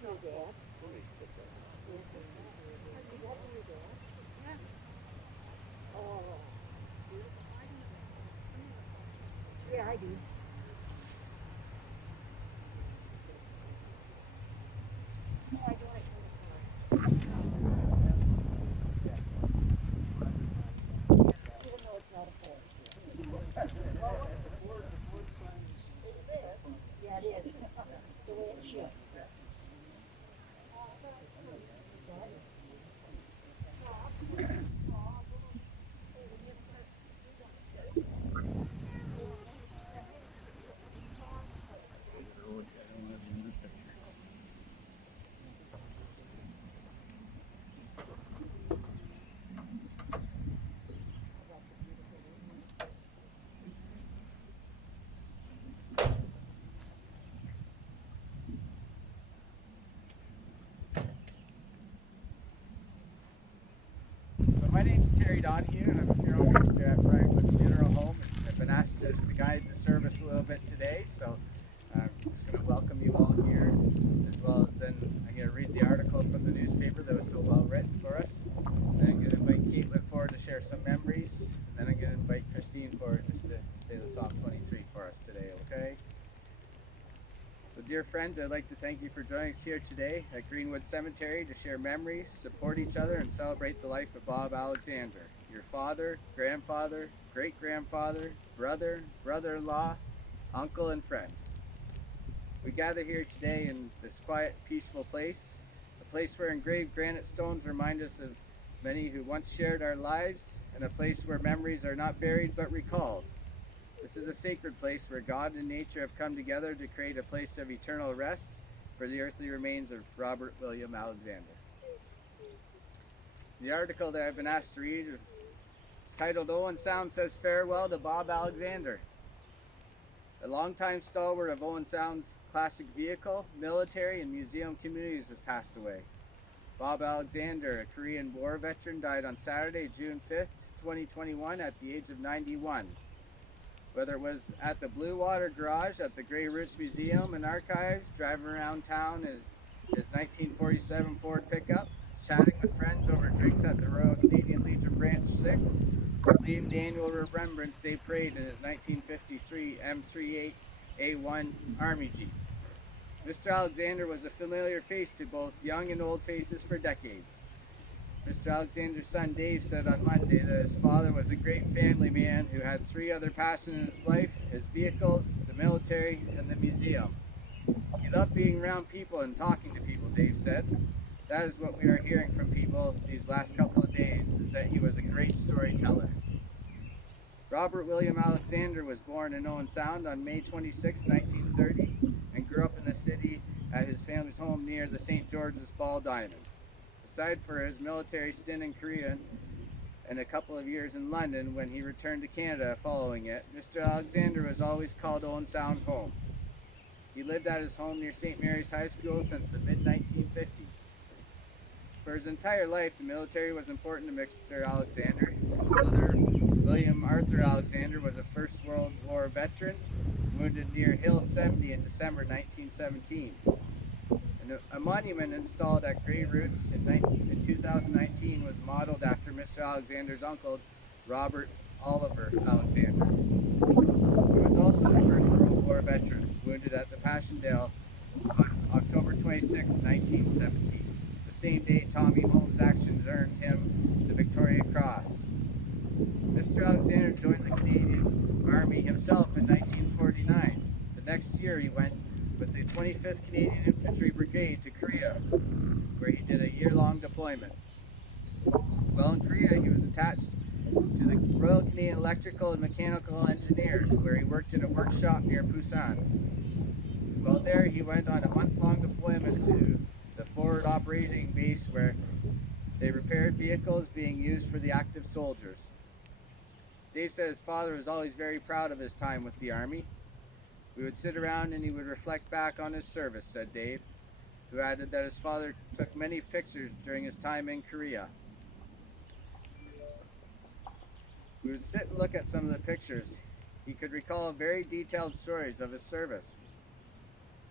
your dad. Yes, it's not. Is that your dad? Yeah. Oh. Yeah, I do. No, I don't like even though it's not a forest. Is this? Yeah, it is. The way it should. So my name's Terry Donahue, and I'm a funeral director at Greenwood Funeral Home. And I've been asked just to guide the service a little bit today, so I'm just going to welcome you all here, as well as then I'm going to read the article from the newspaper that was so well written for us. Then I'm going to invite Caitlin forward to share some memories, and then I'm going to invite Christine forward just to say the Psalm 23 for us today, okay? So dear friends, I'd like to thank you for joining us here today at Greenwood Cemetery to share memories, support each other, and celebrate the life of Bob Alexander, your father, grandfather, great-grandfather, brother, brother-in-law, uncle, and friend. We gather here today in this quiet, peaceful place, a place where engraved granite stones remind us of many who once shared our lives, and a place where memories are not buried but recalled. This is a sacred place where God and nature have come together to create a place of eternal rest for the earthly remains of Robert William Alexander. The article that I've been asked to read is titled Owen Sound Says Farewell to Bob Alexander. A longtime stalwart of Owen Sound's classic vehicle, military, and museum communities has passed away. Bob Alexander, a Korean War veteran, died on Saturday, June 5th, 2021 at the age of 91. Whether it was at the Blue Water Garage at the Grey Roots Museum and Archives, driving around town his 1947 Ford pickup, chatting with friends over drinks at the Royal Canadian Legion Branch 6, or leading the annual Remembrance Day Parade in his 1953 M38A1 Army Jeep. Mr. Alexander was a familiar face to both young and old faces for decades. Mr. Alexander's son Dave said on Monday that his father was a great family man who had three other passions in his life: his vehicles, the military, and the museum. He loved being around people and talking to people, Dave said. That is what we are hearing from people these last couple of days, is that he was a great storyteller. Robert William Alexander was born in Owen Sound on May 26, 1930, and grew up in the city at his family's home near the St. George's Ball Diamond. Aside for his military stint in Korea and a couple of years in London when he returned to Canada following it, Mr. Alexander was always called Owen Sound home. He lived at his home near St. Mary's High School since the mid-1950s. For his entire life, the military was important to Mr. Alexander. His father, William Arthur Alexander, was a First World War veteran, wounded near Hill 70 in December 1917. And a monument installed at Grey Roots in 2019 was modeled after Mr. Alexander's uncle, Robert Oliver Alexander. He was also the First World War veteran, wounded at the Passchendaele on October 26, 1917, the same day Tommy Holmes' actions earned him the Victoria Cross. Mr. Alexander joined the Canadian Army himself in 1949. The next year he went with the 25th Canadian Infantry Brigade to Korea, where he did a year-long deployment. While in Korea, he was attached to the Royal Canadian Electrical and Mechanical Engineers, where he worked in a workshop near Busan. While there, he went on a month-long deployment to the forward operating base, where they repaired vehicles being used for the active soldiers. Dave said his father was always very proud of his time with the Army. We would sit around and he would reflect back on his service, said Dave, who added that his father took many pictures during his time in Korea. We would sit and look at some of the pictures. He could recall very detailed stories of his service.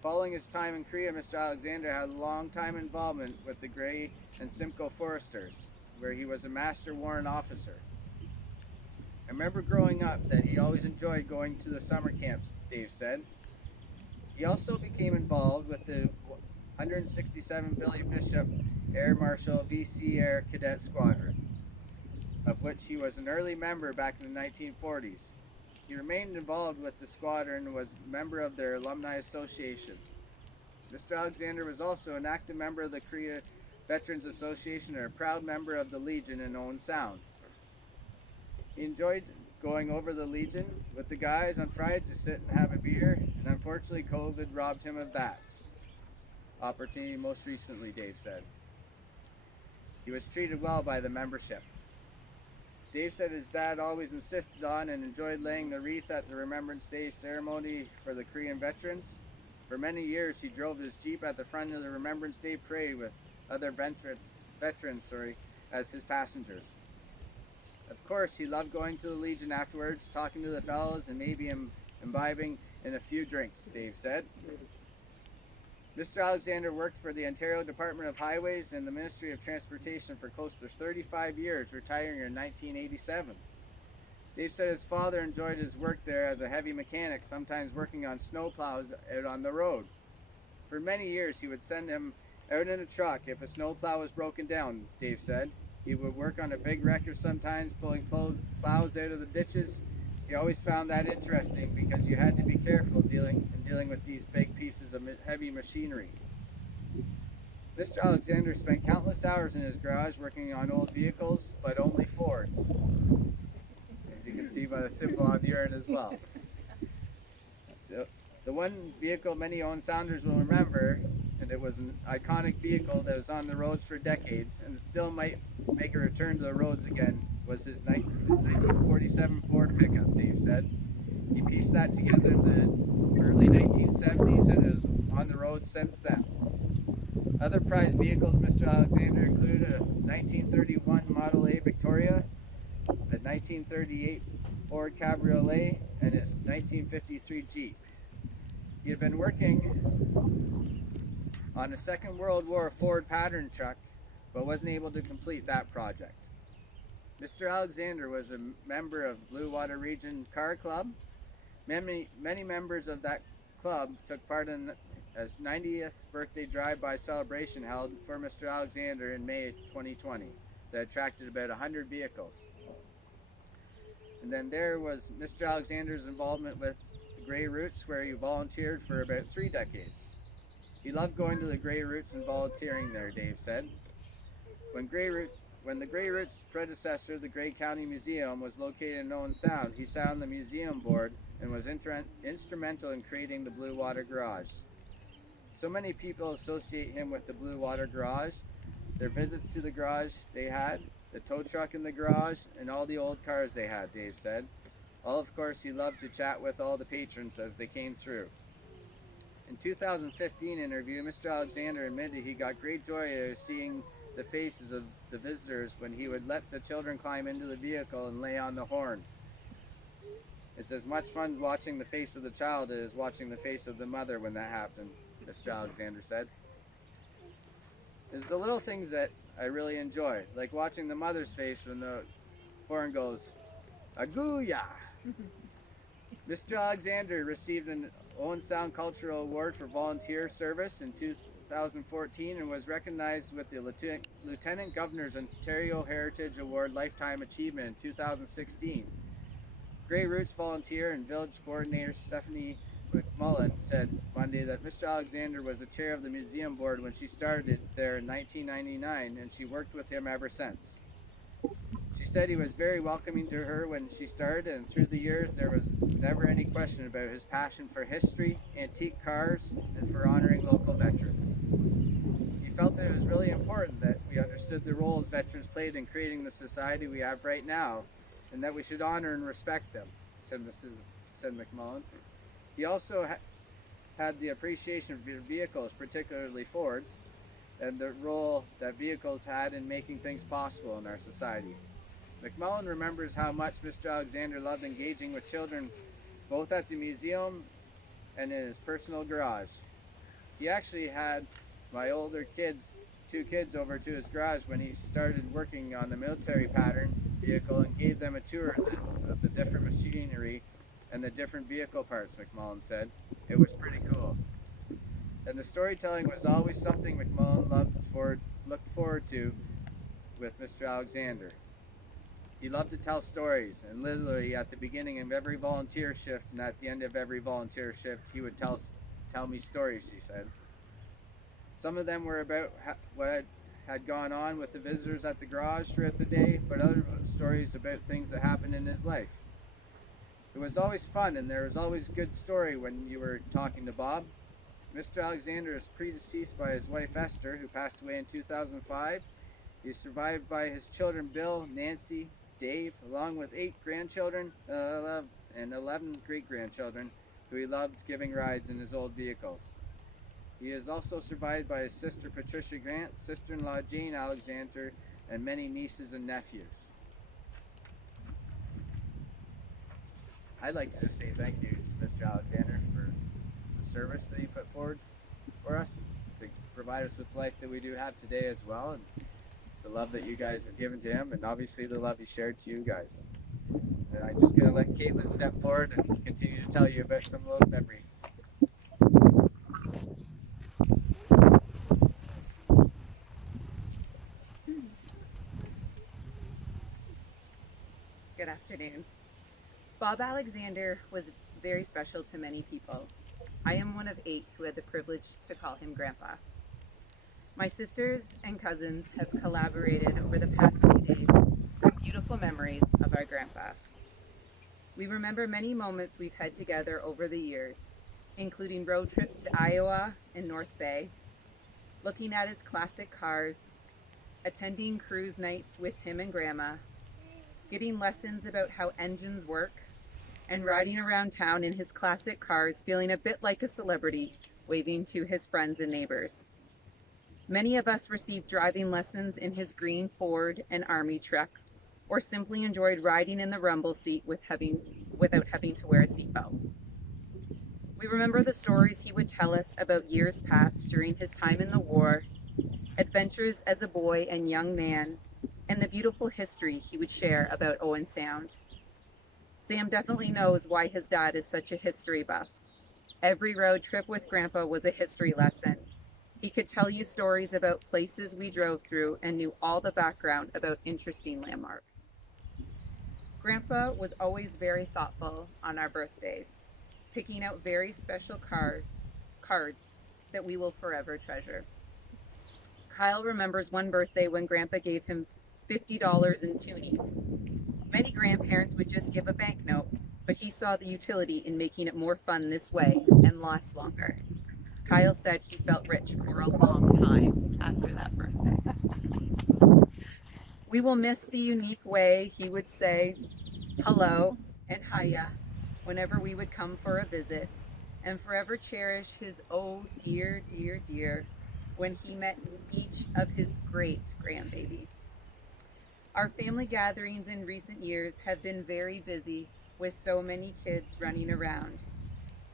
Following his time in Korea, Mr. Alexander had a long time involvement with the Gray and Simcoe Foresters, where he was a master warrant officer. I remember growing up that he always enjoyed going to the summer camps, Dave said. He also became involved with the 167 Billy Bishop Air Marshal VC Air Cadet Squadron, of which he was an early member back in the 1940s. He remained involved with the squadron and was a member of their alumni association. Mr. Alexander was also an active member of the Korea Veterans Association and a proud member of the Legion in Owen Sound. He enjoyed going over the Legion with the guys on Friday to sit and have a beer, and unfortunately COVID robbed him of that opportunity most recently, Dave said. He was treated well by the membership. Dave said his dad always insisted on and enjoyed laying the wreath at the Remembrance Day ceremony for the Korean veterans. For many years, he drove his Jeep at the front of the Remembrance Day parade with other veterans as his passengers. Of course, he loved going to the Legion afterwards, talking to the fellows, and maybe imbibing in a few drinks, Dave said. Mr. Alexander worked for the Ontario Department of Highways and the Ministry of Transportation for close to 35 years, retiring in 1987. Dave said his father enjoyed his work there as a heavy mechanic, sometimes working on snowplows out on the road. For many years, he would send him out in a truck if a snowplow was broken down, Dave said. He would work on a big wrecker sometimes, pulling plows out of the ditches. He always found that interesting because you had to be careful dealing with these big pieces of heavy machinery. Mr. Alexander spent countless hours in his garage working on old vehicles, but only Fords, as you can see by the symbol on the urn as well. The one vehicle many Owen Sounders will remember, and it was an iconic vehicle that was on the roads for decades, and it still might make a return to the roads again, was his 1947 Ford pickup, Dave said. He pieced that together in the early 1970s and is on the road since then. Other prized vehicles Mr. Alexander included a 1931 Model A Victoria, a 1938 Ford Cabriolet, and his 1953 Jeep. He had been working on a Second World War Ford pattern truck, but wasn't able to complete that project. Mr. Alexander was a member of Blue Water Region Car Club. Many members of that club took part in as 90th birthday drive-by celebration held for Mr. Alexander in May 2020 that attracted about 100 vehicles. And then there was Mr. Alexander's involvement with the Grey Roots, where he volunteered for about 3 decades. He loved going to the Grey Roots and volunteering there, Dave said. When the Grey Roots predecessor, the Grey County Museum, was located in Owen Sound, he sat on the museum board and was instrumental in creating the Blue Water Garage. So many people associate him with the Blue Water Garage, their visits to the garage they had, the tow truck in the garage, and all the old cars they had, Dave said. All, of course, he loved to chat with all the patrons as they came through. In 2015 interview, Mr. Alexander admitted he got great joy out of seeing the faces of the visitors when he would let the children climb into the vehicle and lay on the horn. It's as much fun watching the face of the child as watching the face of the mother when that happened, Mr. Alexander said. It's the little things that I really enjoy, like watching the mother's face when the horn goes, Aguya! Mr. Alexander received an Owen Sound Cultural Award for volunteer service in 2014 and was recognized with the Lieutenant Governor's Ontario Heritage Award Lifetime Achievement in 2016. Grey Roots volunteer and village coordinator Stephanie McMullen said Monday that Mr. Alexander was the chair of the museum board when she started there in 1999, and she worked with him ever since. She said he was very welcoming to her when she started, and through the years there was never any question about his passion for history, antique cars, and for honoring local veterans. He felt that it was really important that we understood the roles veterans played in creating the society we have right now, and that we should honor and respect them, said McMullen. He also had the appreciation for vehicles, particularly Fords, and the role that vehicles had in making things possible in our society. McMullen remembers how much Mr. Alexander loved engaging with children both at the museum and in his personal garage. He actually had my older kids, 2 kids, over to his garage when he started working on the military pattern vehicle and gave them a tour of the different machinery and the different vehicle parts, McMullen said. It was pretty cool. And the storytelling was always something McMullen looked forward to with Mr. Alexander. He loved to tell stories, and literally at the beginning of every volunteer shift and at the end of every volunteer shift, he would tell me stories, she said. Some of them were about what had gone on with the visitors at the garage throughout the day, but other stories about things that happened in his life. It was always fun, and there was always a good story when you were talking to Bob. Mr. Alexander is predeceased by his wife Esther, who passed away in 2005. He is survived by his children Bill, Nancy, Dave, along with 8 grandchildren and 11 great-grandchildren who he loved giving rides in his old vehicles. He is also survived by his sister Patricia Grant, sister-in-law Jane Alexander, and many nieces and nephews. I'd like to just say thank you, Mr. Alexander, for the service that you put forward for us, to provide us with the life that we do have today as well, and the love that you guys have given to him, and obviously the love he shared to you guys. And I'm just going to let Caitlin step forward and continue to tell you about some of those memories. Good afternoon. Bob Alexander was very special to many people. I am one of 8 who had the privilege to call him Grandpa. My sisters and cousins have collaborated over the past few days some beautiful memories of our grandpa. We remember many moments we've had together over the years, including road trips to Iowa and North Bay, looking at his classic cars, attending cruise nights with him and Grandma, getting lessons about how engines work, and riding around town in his classic cars feeling a bit like a celebrity, waving to his friends and neighbors. Many of us received driving lessons in his green Ford and Army truck, or simply enjoyed riding in the rumble seat without having to wear a seatbelt. We remember the stories he would tell us about years past during his time in the war, adventures as a boy and young man, and the beautiful history he would share about Owen Sound. Sam definitely knows why his dad is such a history buff. Every road trip with Grandpa was a history lesson. He could tell you stories about places we drove through and knew all the background about interesting landmarks. Grandpa was always very thoughtful on our birthdays, picking out very special cards that we will forever treasure. Kyle remembers one birthday when Grandpa gave him $50 in toonies. Many grandparents would just give a banknote, but he saw the utility in making it more fun this way and last longer. Kyle said he felt rich for a long time after that birthday. We will miss the unique way he would say hello and hiya whenever we would come for a visit, and forever cherish his oh dear, dear, dear when he met each of his great grandbabies. Our family gatherings in recent years have been very busy with so many kids running around,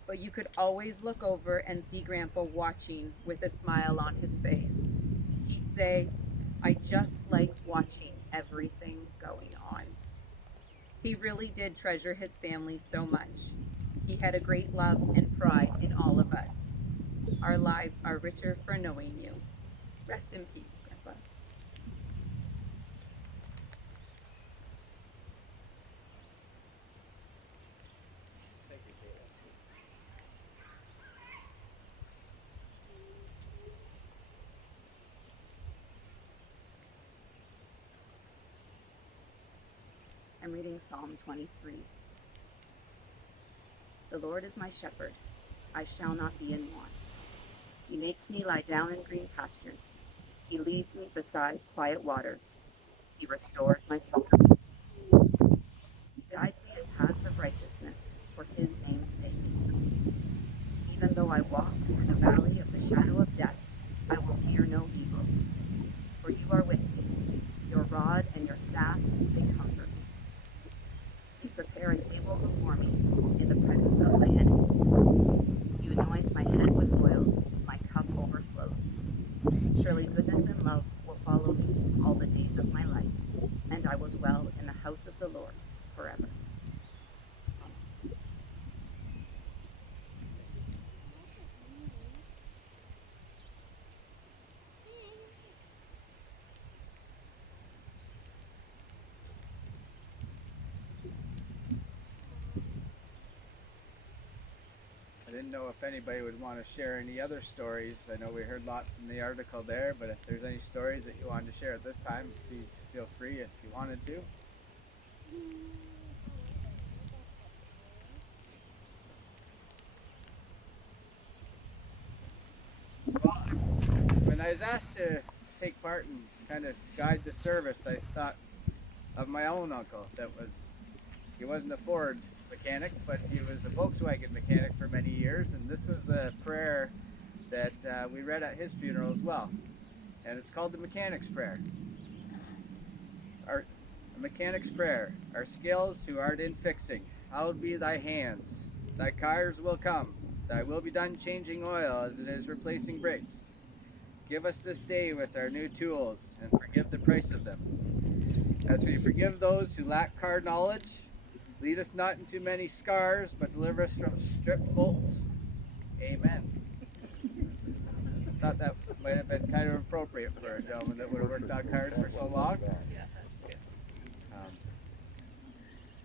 but you could always look over and see Grandpa watching with a smile on his face. He'd say, "I just like watching everything going on." He really did treasure his family so much. He had a great love and pride in all of us. Our lives are richer for knowing you. Rest in peace, Grandpa. Thank you, Caitlin. I'm reading Psalm 23. The Lord is my shepherd. I shall not be in want. He makes me lie down in green pastures. He leads me beside quiet waters. He restores my soul. He guides me in paths of righteousness for his name's sake. Even though I walk through the valley of the shadow of death, I will fear no evil. For you are with me. Your rod and your staff, they comfort me. You prepare a table before me in the presence of my enemies. You anoint my head with oil, my cup didn't know if anybody would want to share any other stories. I know we heard lots in the article there, but if there's any stories that you wanted to share at this time, please feel free if you wanted to. Well, when I was asked to take part and kind of guide the service, I thought of my own uncle he wasn't a Ford mechanic, but he was a Volkswagen mechanic for many years, and this was a prayer that we read at his funeral as well, and it's called the Mechanic's Prayer. The Mechanic's Prayer. Our skills who art in fixing, hallowed be thy hands. Thy cars will come. Thy will be done changing oil as it is replacing brakes. Give us this day with our new tools, and forgive the price of them. As we forgive those who lack car knowledge, lead us not into many scars, but deliver us from stripped bolts. Amen. Thought that might have been kind of appropriate for a gentleman that would have worked on cars for so long.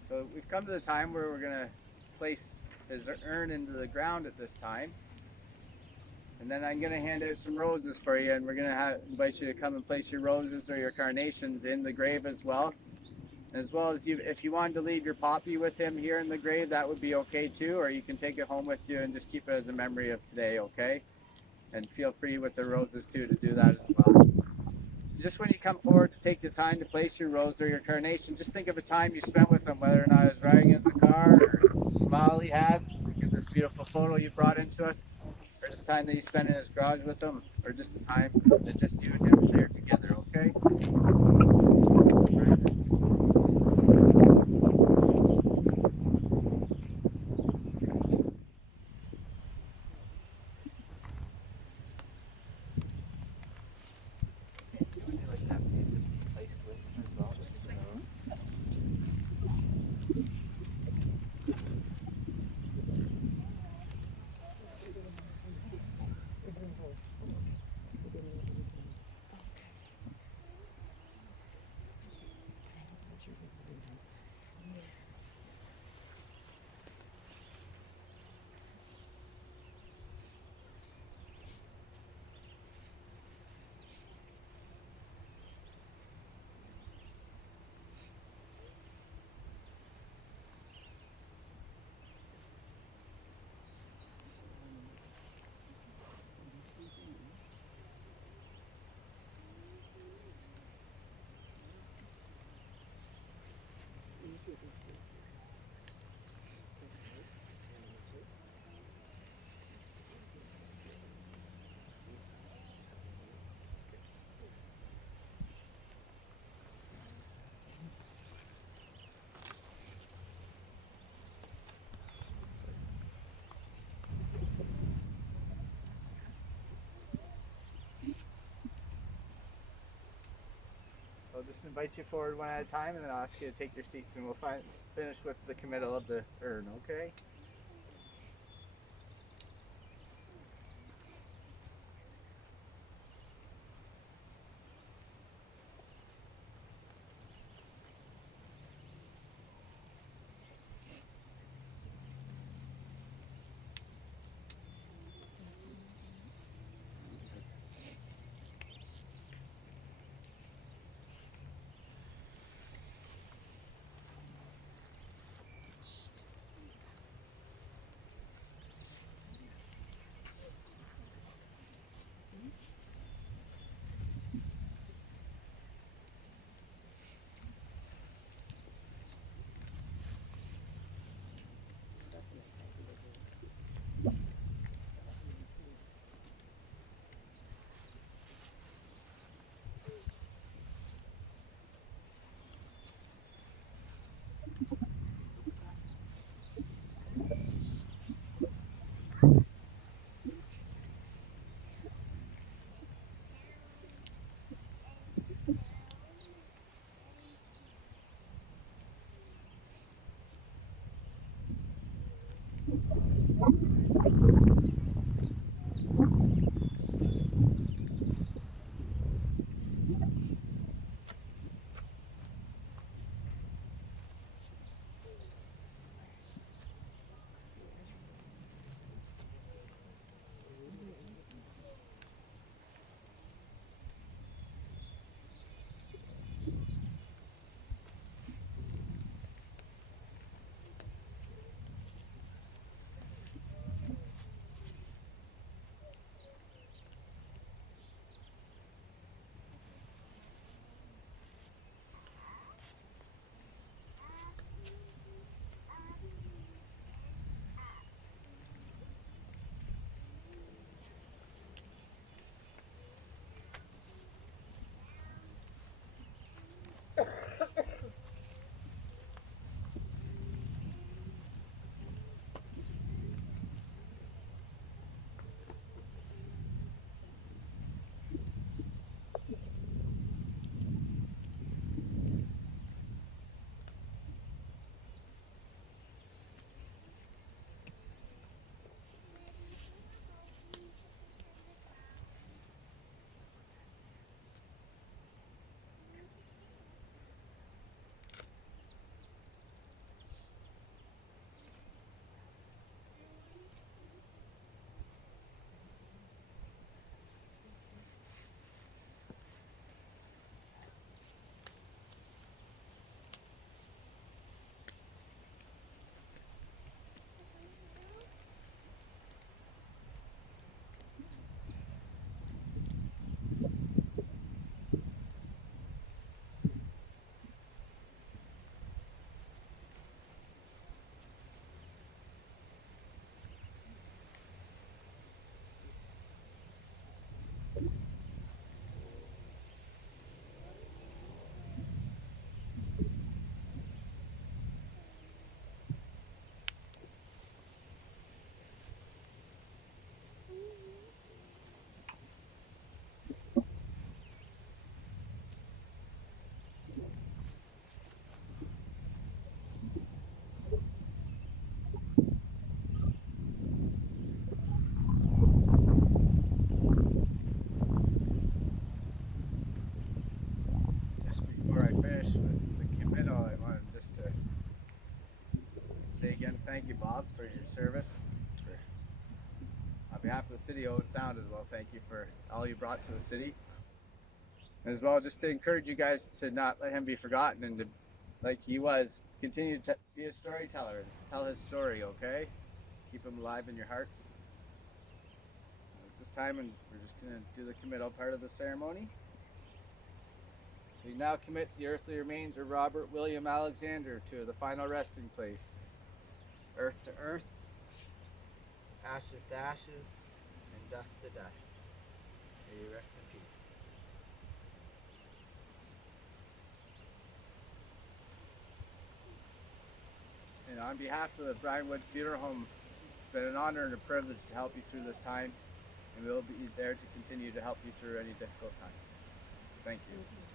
So we've come to the time where we're going to place his urn into the ground at this time. And then I'm going to hand out some roses for you, and we're going to invite you to come and place your roses or your carnations in the grave as well. As well as if you wanted to leave your poppy with him here in the grave, that would be okay too, or you can take it home with you and just keep it as a memory of today, okay? And feel free with the roses too to do that as well. Just when you come forward to take the time to place your rose or your carnation, just think of a time you spent with him, whether or not it was riding in the car, or the smile he had, like in this beautiful photo you brought into us, or just time that you spent in his garage with him, or just the time that just you and him shared together, okay? I'll just invite you forward one at a time, and then I'll ask you to take your seats, and we'll finish with the committal of the urn, okay? child, for your service. On behalf of the city of Owen Sound as well, thank you for all you brought to the city. And as well, just to encourage you guys to not let him be forgotten and to, like he was, continue to be a storyteller and tell his story, okay? Keep him alive in your hearts. At this time, and we're just going to do the committal part of the ceremony. We now commit the earthly remains of Robert William Alexander to the final resting place. Earth to earth, ashes to ashes, and dust to dust. May you rest in peace. And on behalf of the Greenwood Funeral Home, it's been an honor and a privilege to help you through this time, and we'll be there to continue to help you through any difficult time. Thank you.